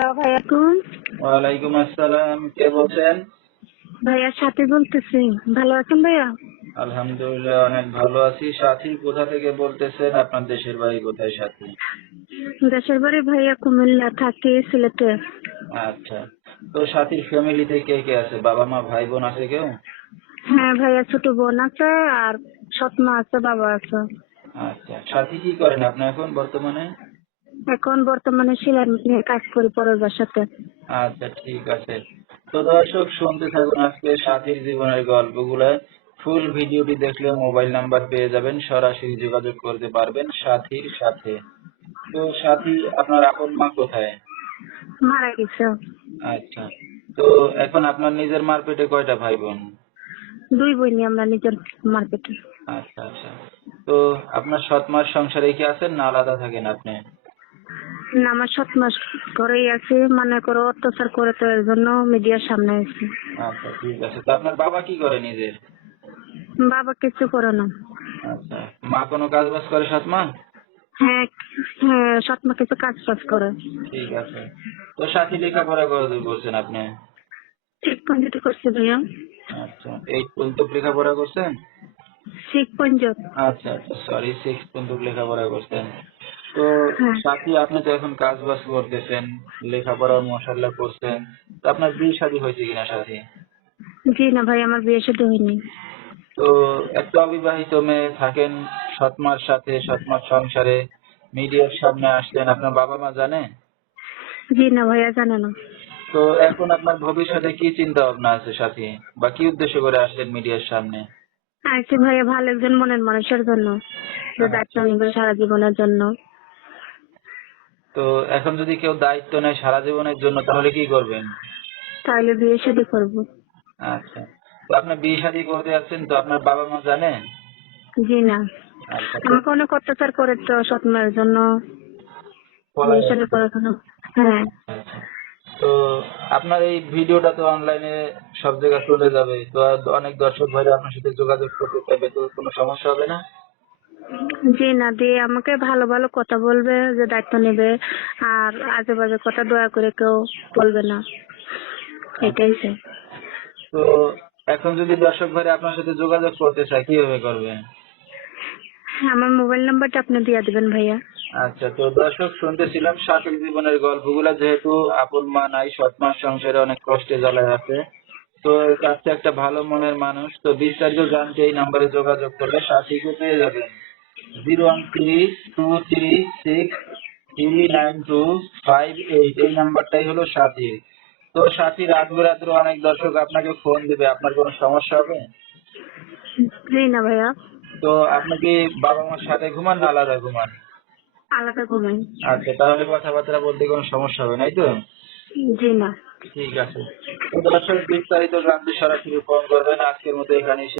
ওয়ালাইকুম আসসালাম কে বলছেন? ভাইয়ার সাথে বলতেছি ভালো আছেন ভাইয়া? আলহামদুলিল্লাহ অনেক ভালো আছি। সাথী কোথা থেকে বলতেছেন? আপনার দেশের বাড়ি কোথায় সাথী? দেশের বাড়ি ভাইয়া কুমিল্লা থাকি সিলেটে। আচ্ছা তো সাথীর ফ্যামিলিতে কে কে আছে? বাবা মা ভাই বোন আছে কেউ? হ্যাঁ ভাইয়া ছোট বোন আছে আর সৎ মা আছে বাবা আছে। আচ্ছা সাথী কি করেন আপনি এখন বর্তমানে? এখন বর্তমানে সেলাই নিয়ে কাজ করি পরের বাসাতে। আচ্ছা ঠিক আছে। তো দর্শক শুনতে থাকুন আজকে সাথীর জীবনের গল্পগুলো। ফুল ভিডিওটি দেখলে মোবাইল নাম্বার পেয়ে যাবেন সরাসরি যোগাযোগ করতে পারবেন সাথীর সাথে। তো সাথী আপনার আপন মা কোথায়? মারা গেছে। আচ্ছা তো এখন আপনার নিজের মারপেটে কয়টা ভাই বোন দুই বোনই আমরা নিজের মার্কেটে। আচ্ছা আচ্ছা। তো আপনার সৎ মার সংসারে কি আছেন না আলাদা থাকেন আপনি? না আমার সাত মাস ঘরেই আছে মনে করো অত্যাচার করে তো এর জন্য মিডিয়ার সামনে আছে। আচ্ছা ঠিক আছে। তো আপনার বাবা কি করে নিজের? বাবা কিছু করে না। আচ্ছা মা কোনো কাজ বাজ করে সৎ মা হ্যাঁ হ্যাঁ সৎ মা কিছু কাজ ফাজ করে। ঠিক আছে। তো সাথী লেখাপড়া কতদূর করছেন আপনি? ঠিক করছে ভাইয়া। আচ্ছা এইট পর্যন্ত লেখাপড়া করছেন? আচ্ছা আচ্ছা সরি সিক্স পর্যন্ত লেখাপড়া করছেন। তো। সাথী আপনি তো এখন কাজ বাজ করতেছেন লেখাপড়া মশাল্লা করছেন তো আপনার বিয়ে শাদী হয়েছে কিনা সাথী? জি না ভাই আমার বিয়ে সাথে হয়নি। তো একটা অবিবাহিত মেয়ে থাকেন সৎমার সাথে সৎমার সংসারে মিডিয়ার সামনে আসলেন আপনার বাবা মা জানে? জি না ভাইয়া জানে না। তো এখন আপনার ভবিষ্যতে কি চিন্তা ভাবনা আছে সাথী? বা কি উদ্দেশ্য করে আসলেন মিডিয়ার সামনে? আচ্ছা ভাইয়া ভালো একজন মনের মানুষের জন্য দায়িত্ব নিবে সারা জীবনের জন্য। তো এখন যদি কেউ দায়িত্ব নেয় সারা জীবনের জন্য তাহলে কি করবেন? তাহলে বিয়ে শাদী করব। আচ্ছা। তো আপনি বিয়ে শাদী করতে যাচ্ছেন তো আপনার বাবা মা জানে জি না। আচ্ছা আমাকে অনেক অত্যাচার করে তো মায়ের জন্য বিয়ে শাদী করার জন্য। হ্যাঁ। আচ্ছা। তো আপনার এই ভিডিওটা তো অনলাইনে সব জায়গায় চলে যাবে। তো অনেক দর্শক ভাইরা আপনার সাথে যোগাযোগ করতে চাইবে তো কোনো সমস্যা হবে না? জি না দিয়ে আমাকে ভালো ভালো কথা বলবে যে দায়িত্ব নেবে আর আজে বাজে কথা দয়া করে কেউ বলবে না। এটাই চাই তো এখন যদি দর্শক ভাইরা আপনার সাথে যোগাযোগ করতে চায় কীভাবে করবে? আমার মোবাইল নাম্বারটা আপনি দিয়ে দিবেন ভাইয়া। আচ্ছা তো দর্শক শুনতেছিলাম সাথী জীবনের গল্পগুলা যেহেতু আপন মা নাই সৎ মার সংসারে অনেক কষ্টে জ্বালায় আছে। তো কাছে একটা ভালো মনের মানুষ তো বিস্তারিত জানতে এই নাম্বারে যোগাযোগ করলে সাথীকে পেয়ে যাবেন। Zero one three two three six three nine two five eight. এই নাম্বারটাই হলো তো সাথী রাত বেরাত্রে অনেক দর্শক আপনাকে ফোন দিবে। আপনার কোনো সমস্যা হবে? জি না ভাইয়া। তো আপনি কি বাবা মার সাথে ঘুমান না আলাদা ঘুমান? আলাদা ঘুমাই। আচ্ছা তাহলে কথাবার্তা বলতে কোনো সমস্যা হবে নাই তো? জি না। ঠিক আছে। তো দর্শক বিস্তারিত জানতে সরাসরি ফোন করবেন। আজকের মতো এখানে